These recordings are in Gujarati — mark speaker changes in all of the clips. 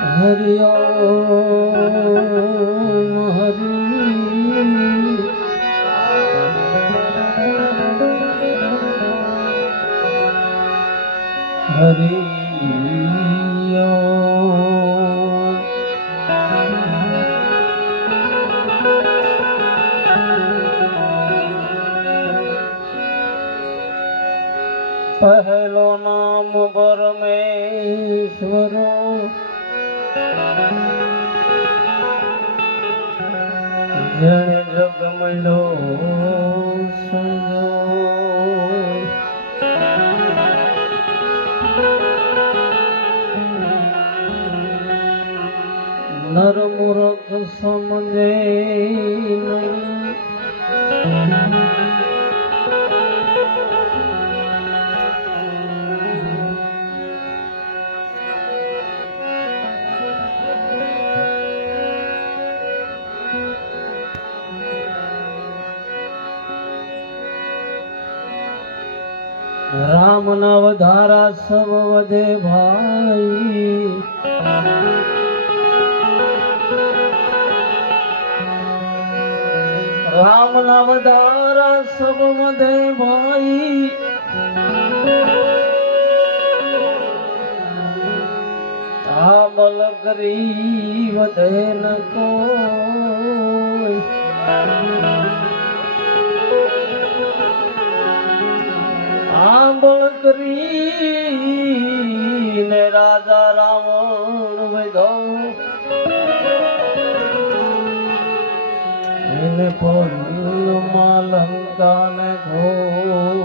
Speaker 1: હરિ હરિ હરિ হলো নর રામ વધારા સબ વધે ભાઈ. રામ નામ ધારા સબ વધે ભાઈ. બલ કરી વધે ન કોઈ. આંબળ કરીને રાજા રાવણ વધો. એને ફૂલમાં લંકાને ઘોલ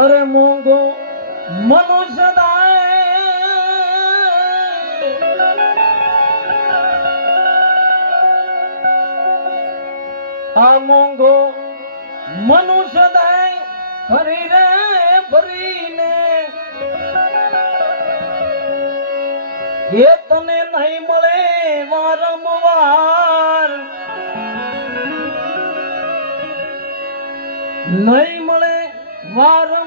Speaker 1: અરે મોંઘો મનુષ્ય મોંઘો મનુષ્ય ફરી રે ફરીને એ તને નહીં મળે વારંવાર. નહીં મળે વારંવાર.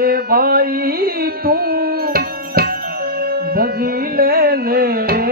Speaker 1: એ ભાઈ તું ભજી લેને ગિરનાર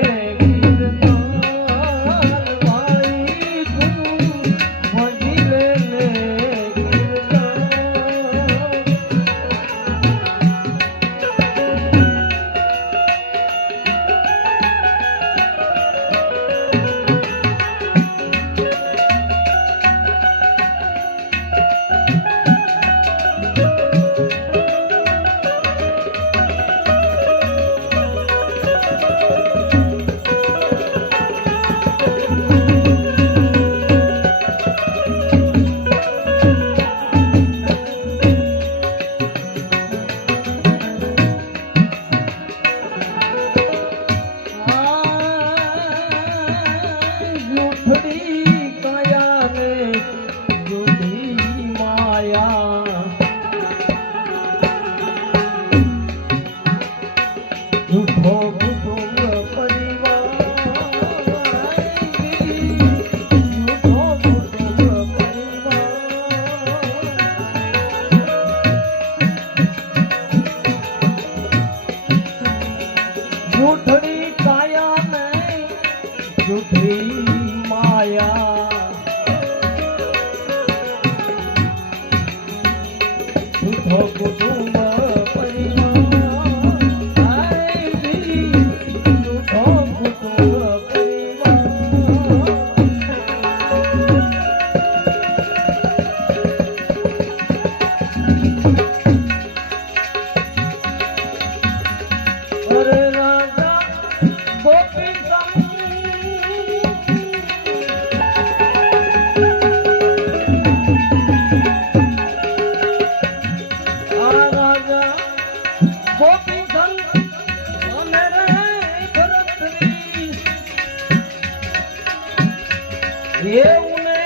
Speaker 1: એવું ને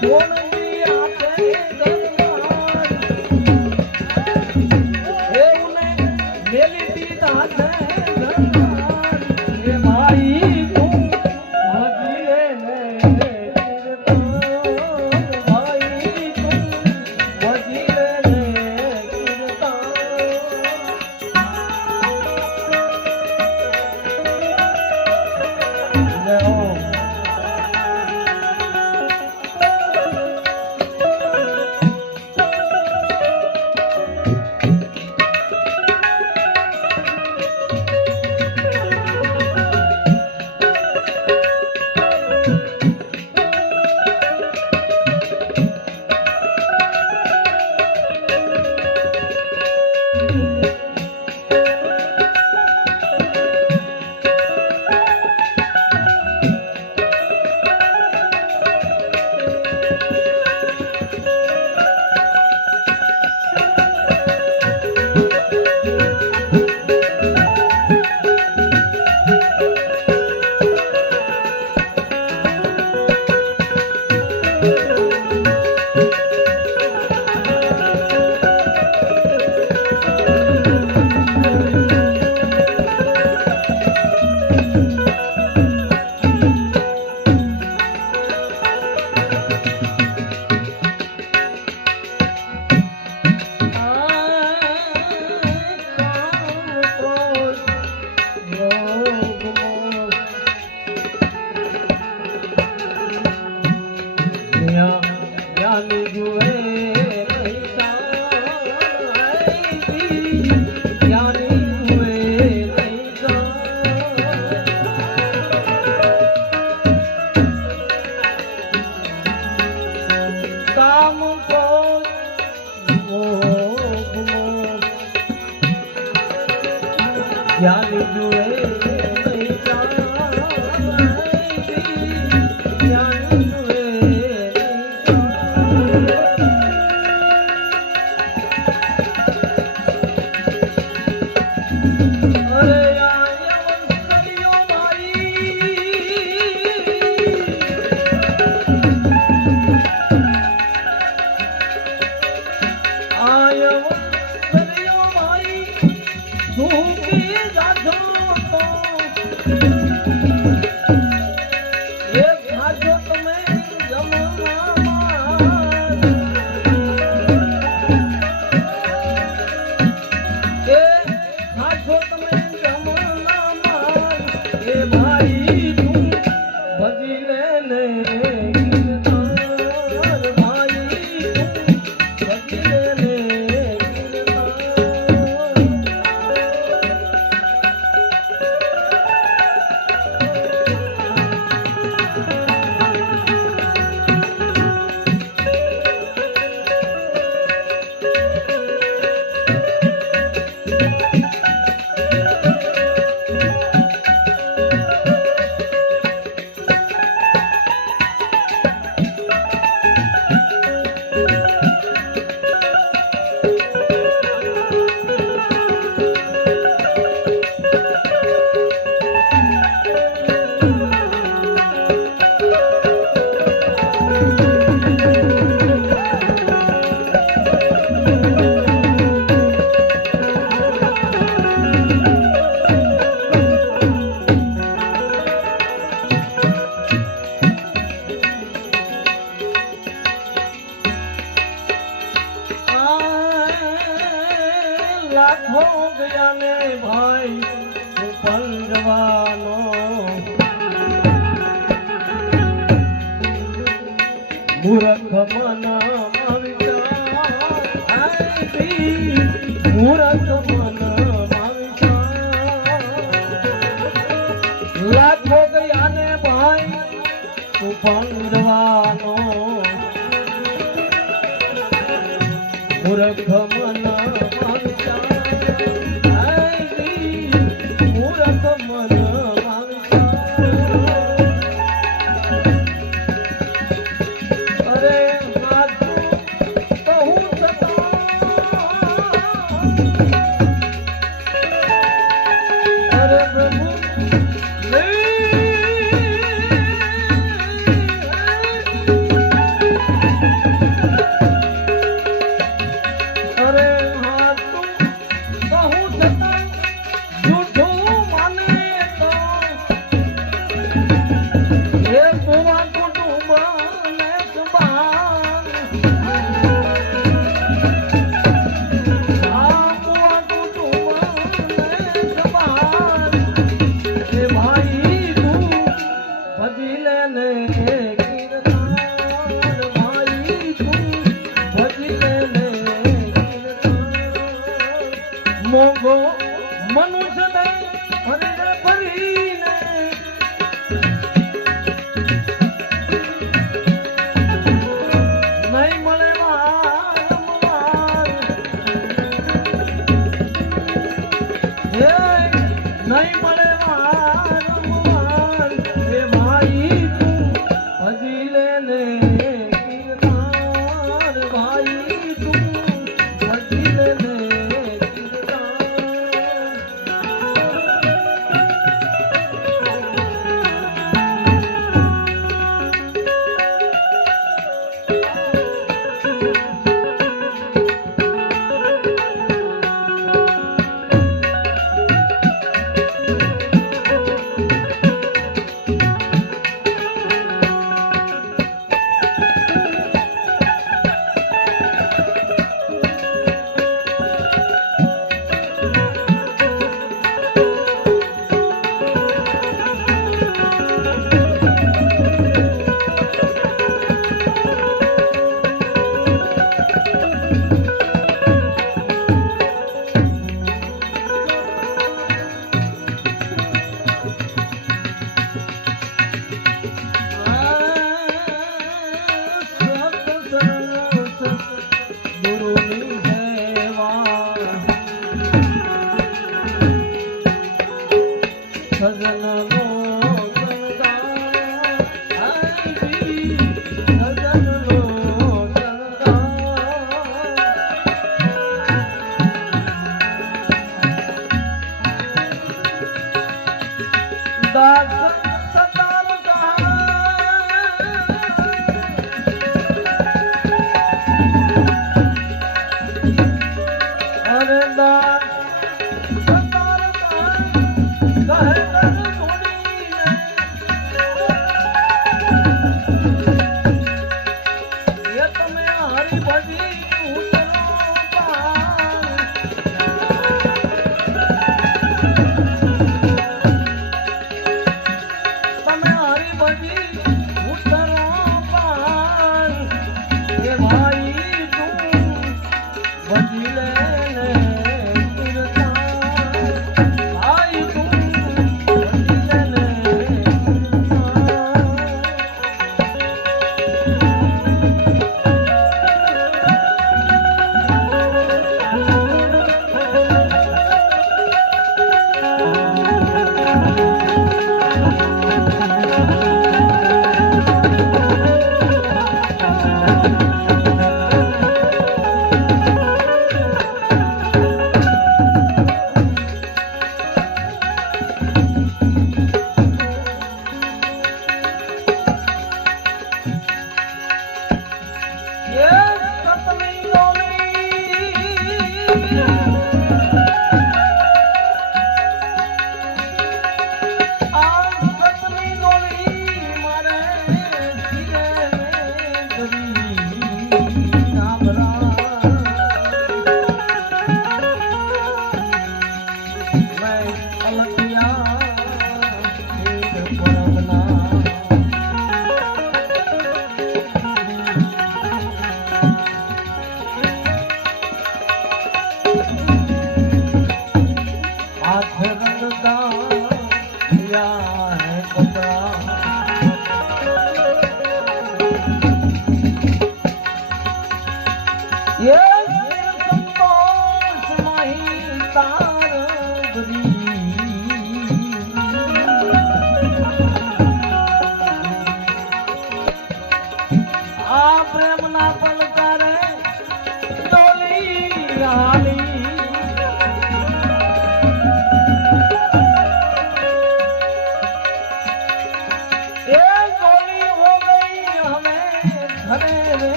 Speaker 1: કોણ આપે জুড়ে Thank you. લાખો ગયા ને ભાઈ હું પંજવાનો મૂર્ખ મન મૂર્ખ મન દાસ એ સતમી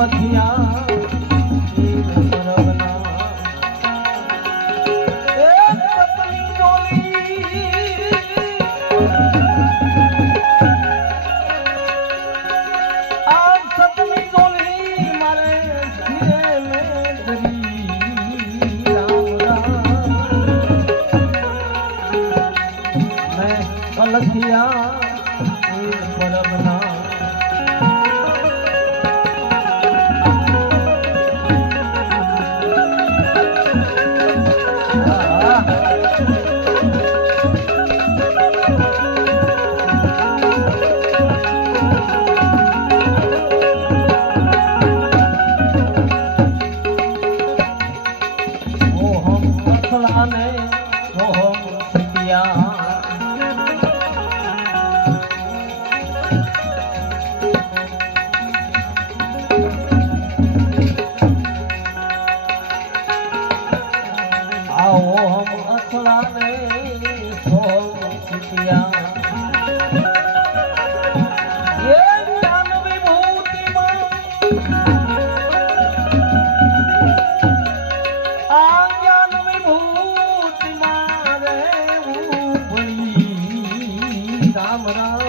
Speaker 1: વથિયા રામ રામ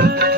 Speaker 1: Thank you.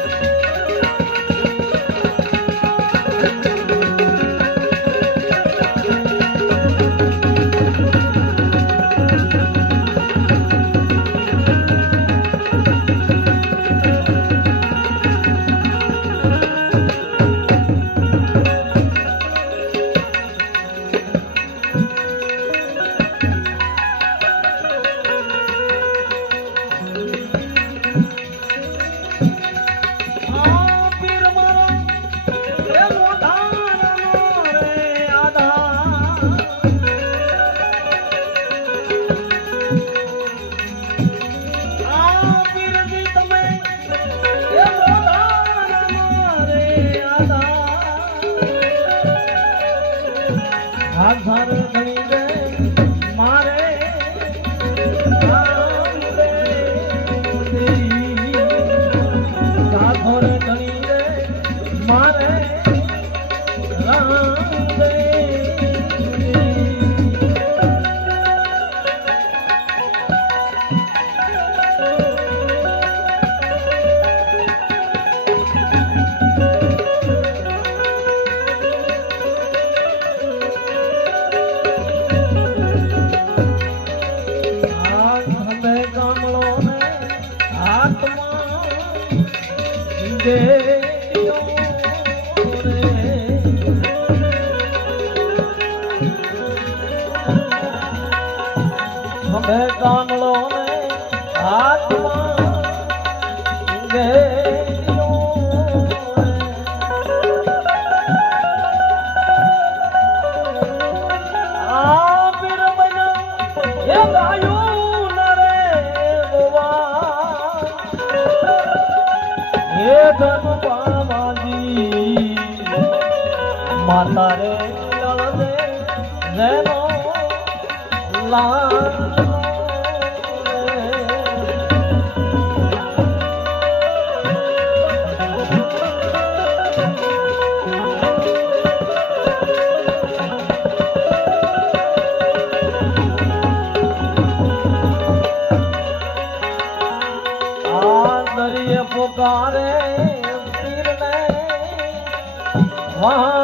Speaker 1: પાવાજી માતા રે અળદે રેનો લાલ হয় হয়